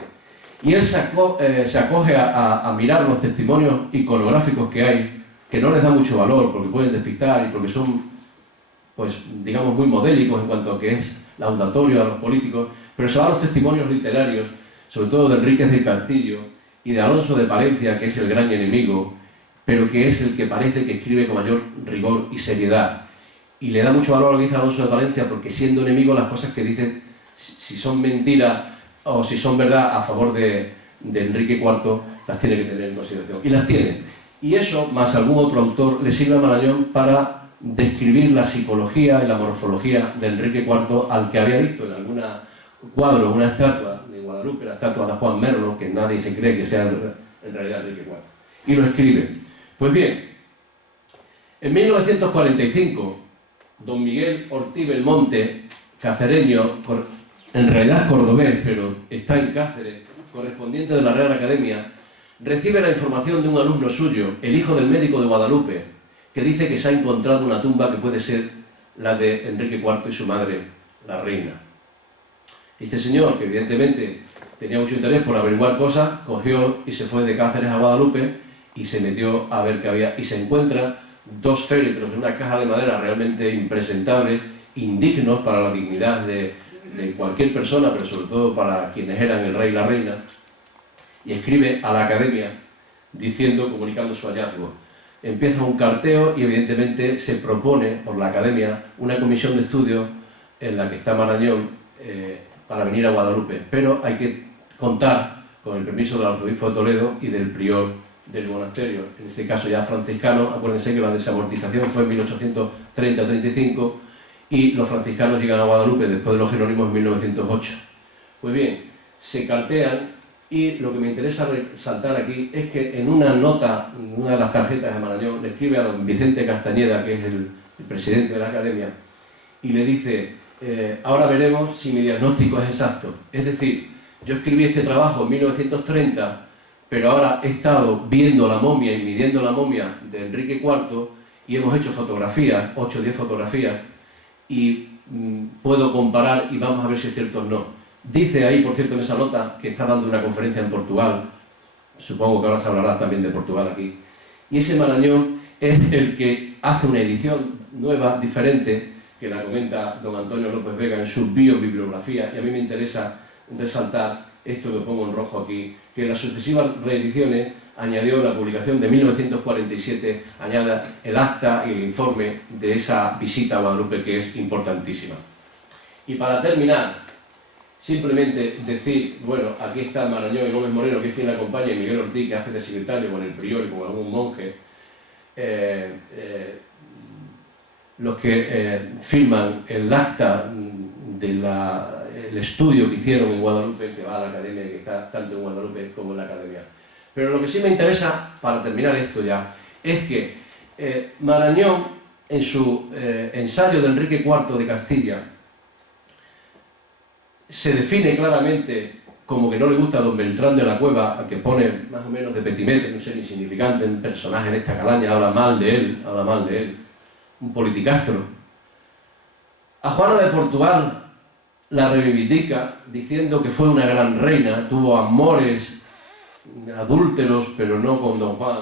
Y él se acoge a mirar los testimonios iconográficos que hay, que no les da mucho valor porque pueden despistar y porque son, pues, digamos, muy modélicos en cuanto a que es laudatorio a los políticos, pero se va a los testimonios literarios, sobre todo de Enríquez de Castillo y de Alonso de Palencia, que es el gran enemigo, pero que es el que parece que escribe con mayor rigor y seriedad. y le da mucho valor a lo que dice Alonso de Palencia, porque siendo enemigo las cosas que dicen, si son mentiras o si son verdad a favor de Enrique IV, las tiene que tener en consideración. Y las tiene. Y eso, más algún otro autor, le sirve a Marañón para describir la psicología y la morfología de Enrique IV, al que había visto en algún cuadro, una estatua de Guadalupe, la estatua de Juan Merlo, que nadie se cree que sea en realidad Enrique IV. Y lo escribe. Pues bien, en 1945, don Miguel Ortiz Belmonte, cacereño, en realidad cordobés, pero está en Cáceres, correspondiente de la Real Academia, recibe la información de un alumno suyo, el hijo del médico de Guadalupe, que dice que se ha encontrado una tumba que puede ser la de Enrique IV y su madre, la reina. Este señor, que evidentemente tenía mucho interés por averiguar cosas, cogió y se fue de Cáceres a Guadalupe y se metió a ver qué había, y se encuentra dos féretros en una caja de madera realmente impresentables, indignos para la dignidad de cualquier persona, pero sobre todo para quienes eran el rey y la reina, y escribe a la Academia diciendo, comunicando su hallazgo. Empieza un carteo y evidentemente se propone por la Academia una comisión de estudio en la que está Marañón para venir a Guadalupe, pero hay que contar con el permiso del arzobispo de Toledo y del prior del monasterio, en este caso ya franciscano. Acuérdense que la desamortización fue en 1830-35 y los franciscanos llegan a Guadalupe después de los jerónimos en 1908. Pues bien, se cartean, y lo que me interesa resaltar aquí es que en una nota, en una de las tarjetas de Marañón, le escribe a don Vicente Castañeda, que es el presidente de la Academia, y le dice, ahora veremos si mi diagnóstico es exacto. Es decir, yo escribí este trabajo en 1930, pero ahora he estado viendo la momia y midiendo la momia de Enrique IV y hemos hecho fotografías, 8 o 10 fotografías, y puedo comparar y vamos a ver si es cierto o no. Dice ahí, por cierto, en esa nota, que está dando una conferencia en Portugal, supongo que ahora se hablará también de Portugal aquí, y ese Marañón es el que hace una edición nueva, diferente, que la comenta don Antonio López Vega en su biobibliografía, y a mí me interesa resaltar esto que pongo en rojo aquí, que en las sucesivas reediciones añadió la publicación de 1947, añade el acta y el informe de esa visita a Guadalupe, que es importantísima. Y para terminar, simplemente decir, bueno, aquí está Marañón y Gómez Moreno, que es quien la acompaña, y Miguel Ortiz, que hace de secretario con el prior y con algún monje, los que firman el acta del estudio que hicieron en Guadalupe, que va a la Academia y que está tanto en Guadalupe como en la Academia. Pero lo que sí me interesa, para terminar esto ya, es que Marañón, en su ensayo de Enrique IV de Castilla, se define claramente como que no le gusta a don Beltrán de la Cueva, que pone más o menos de petimetre, no sé, insignificante, un personaje en esta calaña, habla mal de él, un politicastro. A Juana de Portugal la reivindica diciendo que fue una gran reina, tuvo amores adúlteros, pero no con don Juan,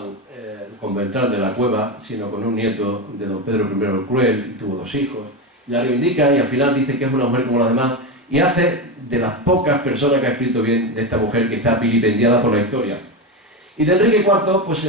con Beltrán de la Cueva, sino con un nieto de don Pedro I el Cruel, y tuvo 2 hijos. La reivindica y al final dice que es una mujer como las demás, y hace de las pocas personas que ha escrito bien de esta mujer, que está vilipendiada por la historia. Y de Enrique IV, pues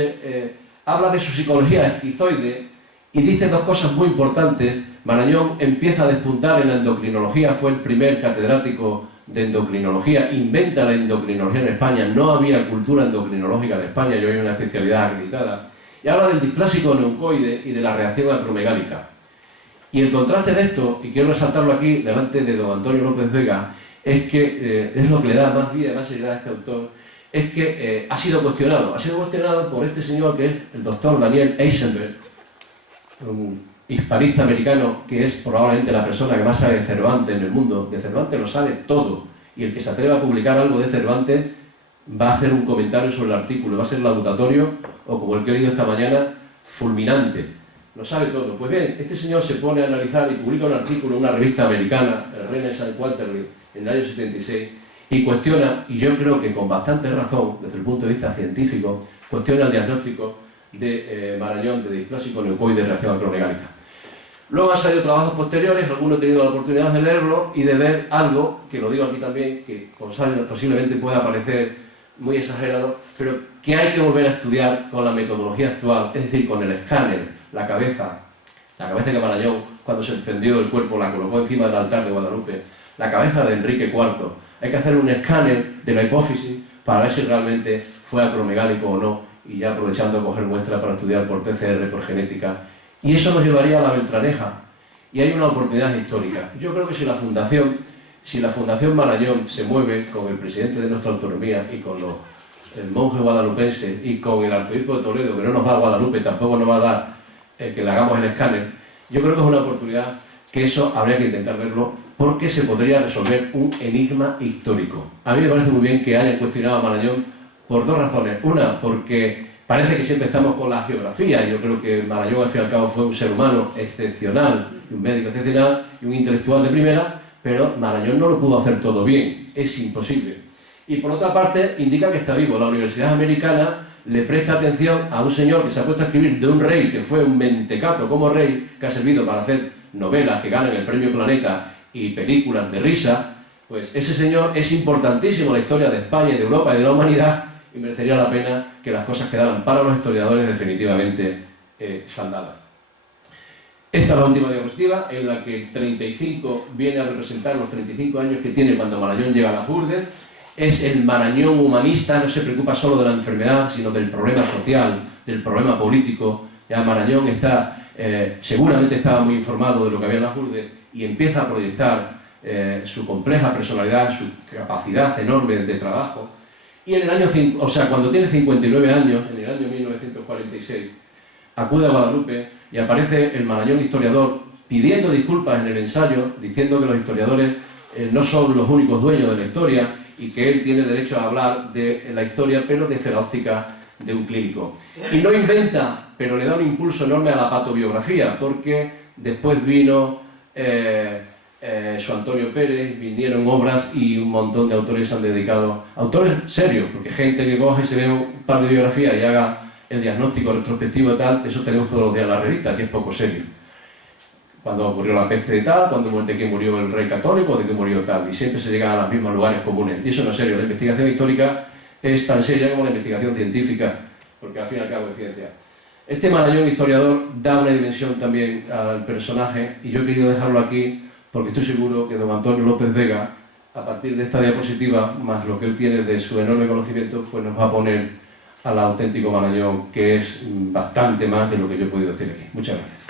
habla de su psicología esquizoide y dice 2 cosas muy importantes. Marañón empieza a despuntar en la endocrinología, fue el primer catedrático de endocrinología, inventa la endocrinología en España, no había cultura endocrinológica en España, y hoy hay una especialidad acreditada, y habla del displásico neucoide y de la reacción acromegálica. Y el contraste de esto, y quiero resaltarlo aquí delante de don Antonio López Vega, es que es lo que le da más vida, más seriedad a este autor, es que ha sido cuestionado por este señor que es el doctor Daniel Eisenberg, un hispanista americano que es probablemente la persona que más sabe de Cervantes en el mundo. De Cervantes lo sabe todo, y el que se atreva a publicar algo de Cervantes va a hacer un comentario sobre el artículo, va a ser laudatorio, o como el que he oído esta mañana, fulminante. Lo sabe todo. Pues bien, este señor se pone a analizar y publica un artículo en una revista americana, el Renaissance Quarterly, en el año 76, y cuestiona, y yo creo que con bastante razón, desde el punto de vista científico, cuestiona el diagnóstico de Marañón de displásico neucoide de reacción acromegálica. Luego han salido trabajos posteriores, algunos he tenido la oportunidad de leerlo y de ver algo, que lo digo aquí también, que posiblemente pueda parecer muy exagerado, pero que hay que volver a estudiar con la metodología actual, es decir, con el escáner, la cabeza, La cabeza que Marañón, cuando se desprendió del cuerpo, la colocó encima del altar de Guadalupe. La cabeza de Enrique IV. Hay que hacer un escáner de la hipófisis para ver si realmente fue acromegálico o no, y ya aprovechando coger muestra para estudiar por PCR, por genética. Y eso nos llevaría a la Beltraneja. Y hay una oportunidad histórica. Yo creo que si la Fundación Marañón se mueve con el presidente de nuestra autonomía y con el monje guadalupense y con el arzobispo de Toledo, que no nos da Guadalupe, tampoco nos va a dar que le hagamos el escáner, yo creo que es una oportunidad que eso habría que intentar verlo, porque se podría resolver un enigma histórico. A mí me parece muy bien que hayan cuestionado a Marañón por dos razones. Una, porque parece que siempre estamos con la geografía. Yo creo que Marañón, al fin y al cabo, fue un ser humano excepcional, un médico excepcional y un intelectual de primera, pero Marañón no lo pudo hacer todo bien, es imposible. Y por otra parte, indica que está vivo. La Universidad Americana le presta atención a un señor que se ha puesto a escribir de un rey que fue un mentecato como rey, que ha servido para hacer novelas que ganan el Premio Planeta y películas de risa. Pues ese señor es importantísimo en la historia de España y de Europa y de la humanidad, y merecería la pena que las cosas quedaran para los historiadores definitivamente saldadas. Esta es la última diapositiva, en la que el 35 viene a representar los 35 años que tiene cuando Marañón llega a las Urdes. Es el Marañón humanista, no se preocupa solo de la enfermedad, sino del problema social, del problema político. Ya Marañón seguramente estaba muy informado de lo que había en las Urdes y empieza a proyectar su compleja personalidad, su capacidad enorme de trabajo. Y en el año, cuando tiene 59 años, en el año 1946, acude a Guadalupe y aparece el Marañón historiador pidiendo disculpas en el ensayo, diciendo que los historiadores no son los únicos dueños de la historia y que él tiene derecho a hablar de la historia, pero desde la óptica de un clínico. Y no inventa, pero le da un impulso enorme a la patobiografía, porque después vino su Antonio Pérez, vinieron obras y un montón de autores se han dedicado, autores serios, porque gente que coge y se ve un par de biografías y haga el diagnóstico retrospectivo y tal, eso tenemos todos los días en la revista, que es poco serio. Cuando ocurrió la peste de tal, de que murió el rey católico, de que murió tal, y siempre se llega a los mismos lugares comunes. Y eso no es serio, la investigación histórica es tan seria como la investigación científica, porque al fin y al cabo es ciencia. Este Marañón historiador da una dimensión también al personaje, y yo he querido dejarlo aquí porque estoy seguro que don Antonio López Vega, a partir de esta diapositiva, más lo que él tiene de su enorme conocimiento, pues nos va a poner al auténtico Marañón, que es bastante más de lo que yo he podido decir aquí. Muchas gracias.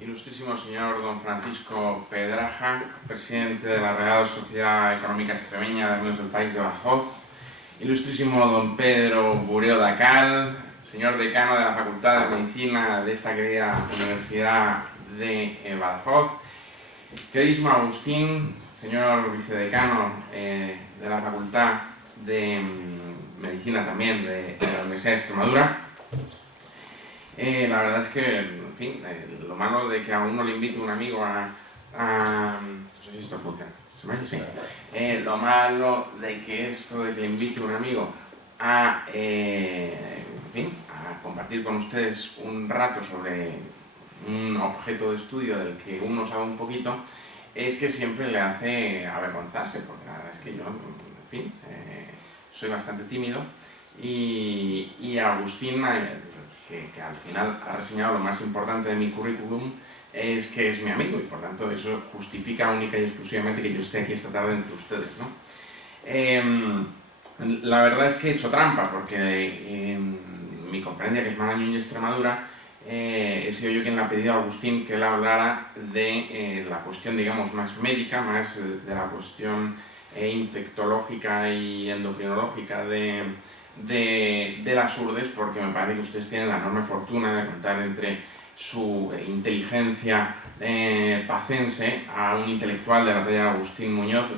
Ilustrísimo señor don Francisco Pedraja, presidente de la Real Sociedad Económica Extremeña de Amigos del País de Badajoz. Ilustrísimo don Pedro Bureo Dacal, señor decano de la Facultad de Medicina de esta querida Universidad de Badajoz. Queridísimo Agustín, señor vicedecano de la Facultad de Medicina también de la Universidad de Extremadura. La verdad es que, en fin, lo malo de que a uno le invite un amigo no sé si esto funciona, ¿se me oye? Sí. Lo malo de que esto de que le invite un amigo en fin, a compartir con ustedes un rato sobre un objeto de estudio del que uno sabe un poquito, es que siempre le hace avergonzarse, porque la verdad es que yo, en fin, soy bastante tímido y Agustín, que al final ha reseñado lo más importante de mi currículum, es que es mi amigo y por tanto eso justifica única y exclusivamente que yo esté aquí esta tarde entre ustedes, ¿no? La verdad es que he hecho trampa porque en mi conferencia, que es Marañón y Extremadura, he sido yo quien le ha pedido a Agustín que él hablara de la cuestión, digamos, más médica, más de la cuestión infectológica y endocrinológica de las Urdes, porque me parece que ustedes tienen la enorme fortuna de contar entre su inteligencia pacense a un intelectual de la talla de Agustín Muñoz.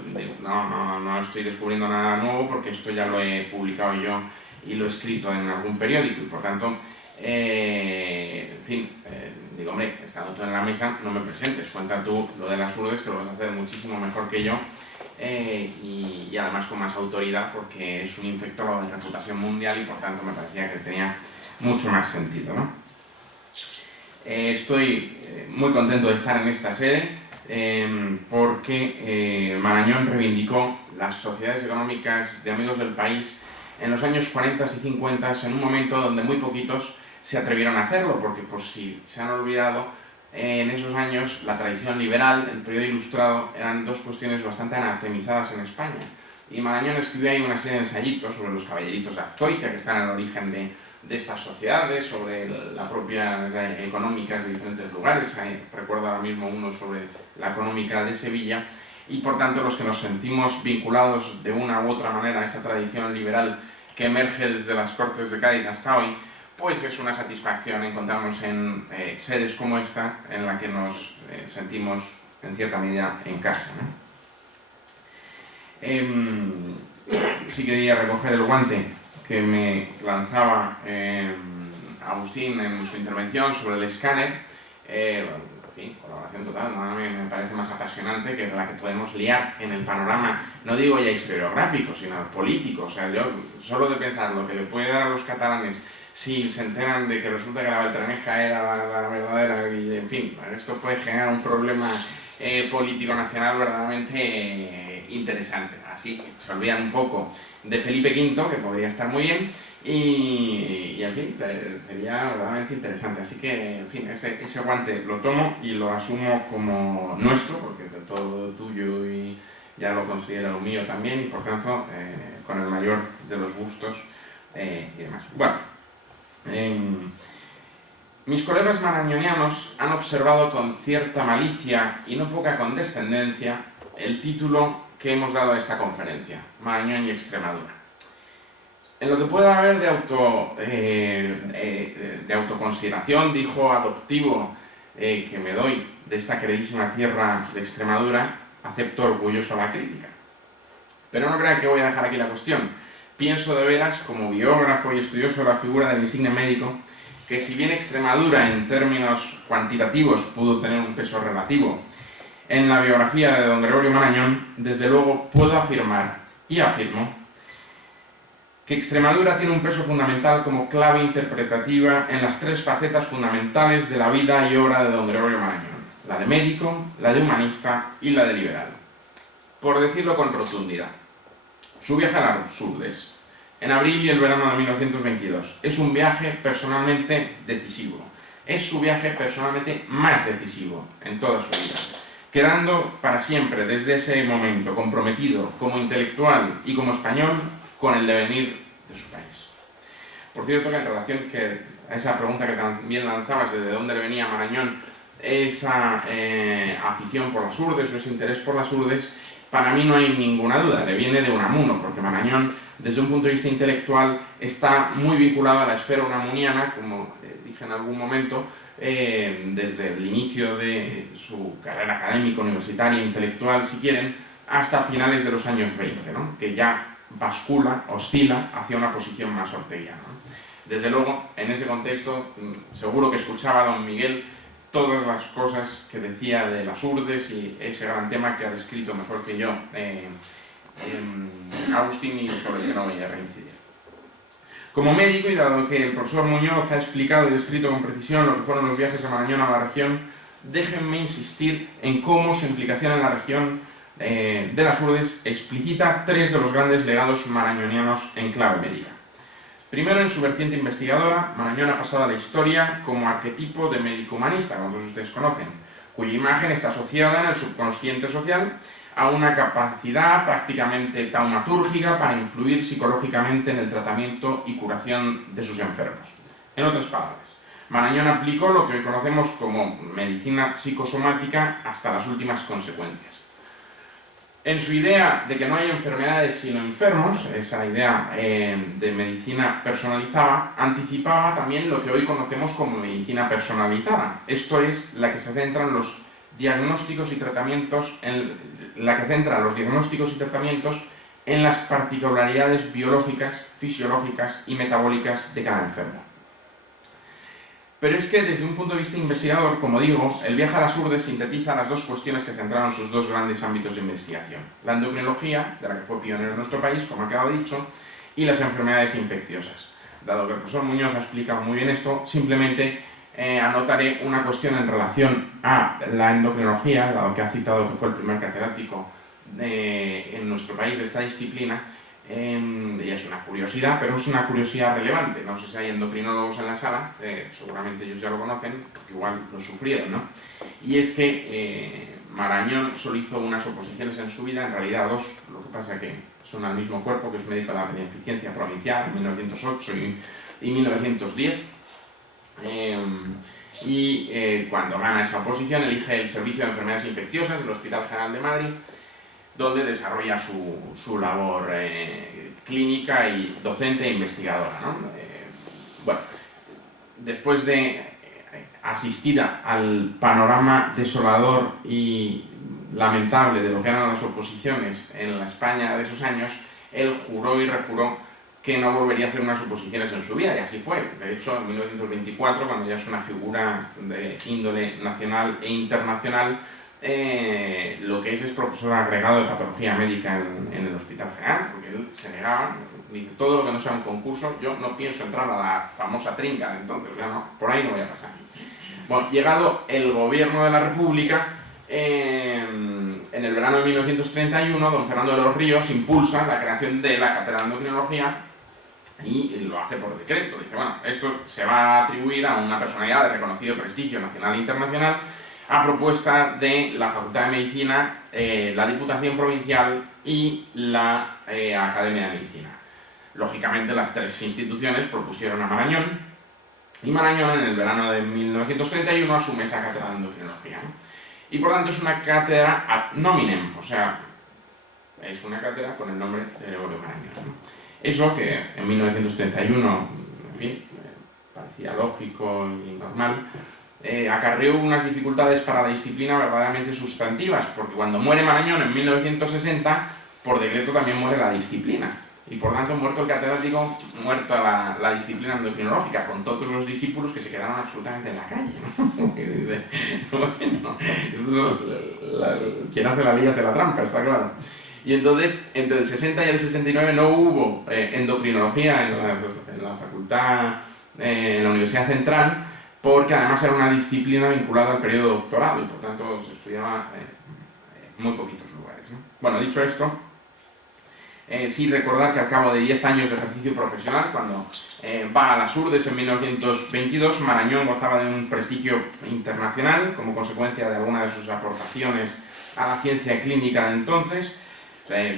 No estoy descubriendo nada nuevo porque esto ya lo he publicado yo y lo he escrito en algún periódico y por tanto, en fin, estando tú en la mesa, no me presentes, cuenta tú lo de las urdes, que lo vas a hacer muchísimo mejor que yo, y además con más autoridad, porque es un infectólogo de reputación mundial y por tanto me parecía que tenía mucho más sentido, ¿no? Estoy muy contento de estar en esta sede porque Marañón reivindicó las sociedades económicas de amigos del país en los años 40 y 50, en un momento donde muy poquitos se atrevieron a hacerlo, porque por si se han olvidado, en esos años la tradición liberal, el periodo ilustrado, eran dos cuestiones bastante anatemizadas en España. Y Marañón escribió ahí una serie de ensayitos sobre los caballeritos de Azcoitia, que están en el origen de estas sociedades, sobre las propias económicas de diferentes lugares. Recuerdo ahora mismo uno sobre la económica de Sevilla, y por tanto los que nos sentimos vinculados de una u otra manera a esa tradición liberal que emerge desde las Cortes de Cádiz hasta hoy, pues es una satisfacción encontrarnos en sedes como esta, en la que nos sentimos en cierta medida en casa, ¿no? Sí quería recoger el guante que me lanzaba Agustín en su intervención sobre el escáner. En fin, colaboración total, ¿no? A mí me parece más apasionante que la que podemos liar en el panorama, no digo ya historiográfico, sino político. O sea, yo solo de pensar lo que le puede dar a los catalanes si se enteran de que resulta que la Beltraneja era la verdadera, y en fin, esto puede generar un problema político nacional verdaderamente interesante. Así se olvidan un poco de Felipe V, que podría estar muy bien, y en fin, sería verdaderamente interesante. Así que, en fin, ese guante lo tomo y lo asumo como nuestro, porque de todo tuyo y ya lo considero mío también, y por tanto, con el mayor de los gustos y demás. Bueno, mis colegas marañonianos han observado con cierta malicia y no poca condescendencia el título que hemos dado a esta conferencia, Marañón y Extremadura. En lo que pueda haber de autoconsideración, de hijo adoptivo que me doy de esta queridísima tierra de Extremadura, acepto orgulloso la crítica. Pero no crean que voy a dejar aquí la cuestión. Pienso de veras, como biógrafo y estudioso de la figura del insigne médico, que si bien Extremadura en términos cuantitativos pudo tener un peso relativo en la biografía de don Gregorio Marañón, desde luego puedo afirmar, y afirmo, que Extremadura tiene un peso fundamental como clave interpretativa en las tres facetas fundamentales de la vida y obra de don Gregorio Marañón: la de médico, la de humanista y la de liberal. Por decirlo con rotundidad, su viaje a las Urdes, en abril y el verano de 1922, es un viaje personalmente decisivo. Es su viaje personalmente más decisivo en toda su vida, quedando para siempre desde ese momento comprometido como intelectual y como español con el devenir de su país. Por cierto, que en relación a esa pregunta que también lanzabas de dónde le venía a Marañón esa afición por las Urdes o ese interés por las Urdes, para mí no hay ninguna duda, le viene de Unamuno, porque Marañón, desde un punto de vista intelectual, está muy vinculado a la esfera unamuniana, como dije en algún momento, desde el inicio de su carrera académica, universitaria, intelectual, si quieren, hasta finales de los años 20, ¿no? Que ya bascula, oscila hacia una posición más orteguiana, ¿no? Desde luego, en ese contexto, seguro que escuchaba a don Miguel todas las cosas que decía de las Urdes y ese gran tema que ha descrito mejor que yo Agustín, y sobre el que no voy a reincidir. Como médico, y dado que el profesor Muñoz ha explicado y descrito con precisión lo que fueron los viajes de Marañón a la región, déjenme insistir en cómo su implicación en la región de las Urdes explicita tres de los grandes legados marañonianos en clave médica. Primero, en su vertiente investigadora, Marañón ha pasado a la historia como arquetipo de médico humanista, como todos ustedes conocen, cuya imagen está asociada en el subconsciente social a una capacidad prácticamente taumatúrgica para influir psicológicamente en el tratamiento y curación de sus enfermos. En otras palabras, Marañón aplicó lo que hoy conocemos como medicina psicosomática hasta las últimas consecuencias. En su idea de que no hay enfermedades sino enfermos, esa idea de medicina personalizada, anticipaba también lo que hoy conocemos como medicina personalizada. Esto es la que se centra en los diagnósticos y tratamientos, en las particularidades, particularidades, biológicas, fisiológicas y metabólicas de cada enfermo. Pero es que desde un punto de vista investigador, como digo, el viaje a las urdes sintetiza las dos cuestiones que centraron sus dos grandes ámbitos de investigación: la endocrinología, de la que fue pionero en nuestro país, como ha quedado dicho, y las enfermedades infecciosas. Dado que el profesor Muñoz ha explicado muy bien esto, simplemente anotaré una cuestión en relación a la endocrinología, dado que ha citado que fue el primer catedrático en nuestro país de esta disciplina. Y es una curiosidad, pero es una curiosidad relevante. No sé si hay endocrinólogos en la sala, seguramente ellos ya lo conocen, porque igual lo sufrieron, ¿no? Y es que Marañón solo hizo unas oposiciones en su vida, en realidad dos, lo que pasa que son al mismo cuerpo, que es médico de la Beneficencia Provincial, en 1908 y 1910. Cuando gana esa oposición elige el Servicio de Enfermedades Infecciosas del Hospital General de Madrid, donde desarrolla su labor clínica y docente e investigadora, ¿no? Bueno, después de asistir al panorama desolador y lamentable de lo que eran las oposiciones en la España de esos años, él juró y rejuró que no volvería a hacer unas oposiciones en su vida, y así fue. De hecho, en 1924, cuando ya es una figura de índole nacional e internacional, lo que es profesor agregado de patología médica en el Hospital General, porque él se negaba, dice: todo lo que no sea un concurso, yo no pienso entrar a la famosa trinca de entonces, o sea, no, por ahí no voy a pasar. Bueno, llegado el gobierno de la República, en el verano de 1931, don Fernando de los Ríos impulsa la creación de la Cátedra de Endocrinología y lo hace por decreto. Dice: bueno, esto se va a atribuir a una personalidad de reconocido prestigio nacional e internacional, a propuesta de la Facultad de Medicina, la Diputación Provincial y la Academia de Medicina. Lógicamente, las tres instituciones propusieron a Marañón, y Marañón en el verano de 1931 asume esa cátedra de endocrinología, ¿no? Y por tanto es una cátedra ad nominem, o sea, es una cátedra con el nombre de Gregorio Marañón, ¿no? Eso que en 1931, en fin, parecía lógico y normal, acarreó unas dificultades para la disciplina verdaderamente sustantivas, porque cuando muere Marañón en 1960, por decreto también muere la disciplina, y por tanto, muerto el catedrático, muerta la disciplina endocrinológica, con todos los discípulos que se quedaron absolutamente en la calle, ¿no? Quien hace la ley hace la trampa, está claro. Y entonces, entre el 60 y el 69 no hubo endocrinología en la facultad, en la Universidad Central, porque además era una disciplina vinculada al periodo doctorado, y por tanto se estudiaba en muy poquitos lugares, ¿no? Bueno, dicho esto, sí recordar que al cabo de 10 años de ejercicio profesional, cuando va a las urdes en 1922, Marañón gozaba de un prestigio internacional como consecuencia de alguna de sus aportaciones a la ciencia clínica de entonces,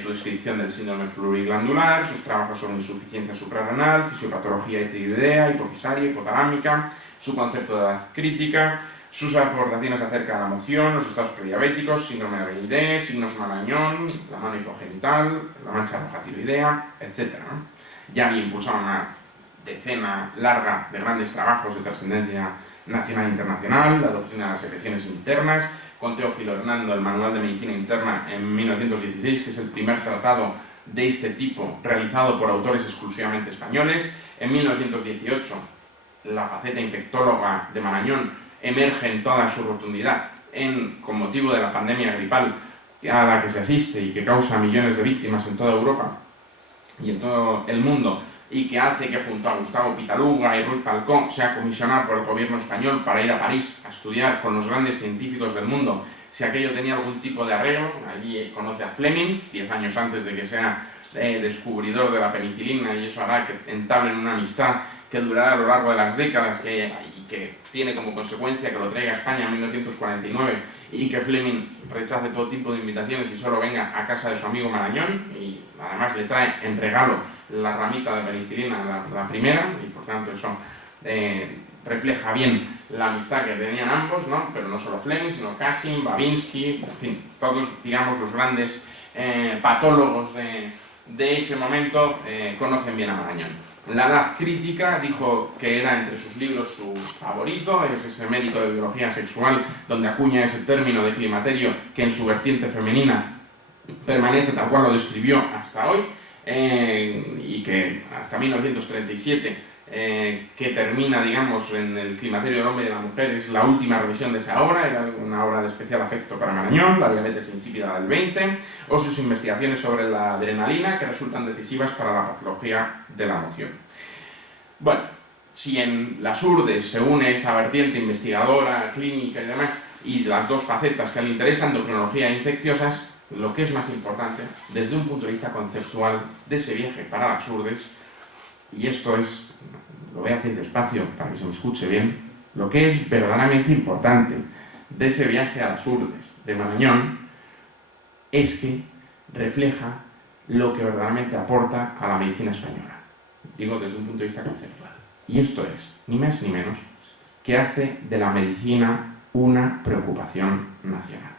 su descripción del síndrome pluriglandular, sus trabajos sobre insuficiencia suprarrenal, fisiopatología de tiroidea, hipofisaria, hipotalámica, su concepto de edad crítica, sus aportaciones acerca de la moción, los estados prediabéticos, síndrome de Reilly, signos Marañón, la mano hipogenital, la mancha roja tiroidea, etc., ¿no? Ya había impulsado una decena larga de grandes trabajos de trascendencia nacional e internacional, la doctrina de las secreciones internas, con Teófilo Hernando, el Manual de Medicina Interna en 1916, que es el primer tratado de este tipo realizado por autores exclusivamente españoles. En 1918, la faceta infectóloga de Marañón emerge en toda su rotundidad con motivo de la pandemia gripal a la que se asiste y que causa millones de víctimas en toda Europa y en todo el mundo, y que hace que junto a Gustavo Pitaluga y Ruiz Falcón sea comisionado por el gobierno español para ir a París a estudiar con los grandes científicos del mundo si aquello tenía algún tipo de arreglo. Allí conoce a Fleming, 10 años antes de que sea descubridor de la penicilina, y eso hará que entablen una amistad que durará a lo largo de las décadas y que tiene como consecuencia que lo traiga a España en 1949 y que Fleming rechace todo tipo de invitaciones y solo venga a casa de su amigo Marañón, y además le trae en regalo la ramita de penicilina, la primera, y por tanto eso refleja bien la amistad que tenían ambos, ¿no? Pero no solo Fleming, sino Cassin, Babinski, en fin, todos, digamos, los grandes patólogos de ese momento conocen bien a Marañón. La edad crítica dijo que era entre sus libros su favorito, es ese médico de biología sexual donde acuña ese término de climaterio que en su vertiente femenina permanece tal cual lo describió hasta hoy, y que hasta 1937 que termina, digamos, en el Climaterio del Hombre y de la Mujer, es la última revisión de esa obra, era una obra de especial afecto para Marañón, la diabetes insípida del 20, o sus investigaciones sobre la adrenalina, que resultan decisivas para la patología de la emoción. Bueno, si en las Urdes se une esa vertiente investigadora, clínica y demás, y las dos facetas que le interesan, endocrinología e infecciosas, lo que es más importante, desde un punto de vista conceptual de ese viaje para las Urdes, y esto es, lo voy a decir despacio para que se me escuche bien, lo que es verdaderamente importante de ese viaje a las Urdes de Marañón es que refleja lo que verdaderamente aporta a la medicina española. Digo desde un punto de vista conceptual. Y esto es, ni más ni menos, que hace de la medicina una preocupación nacional.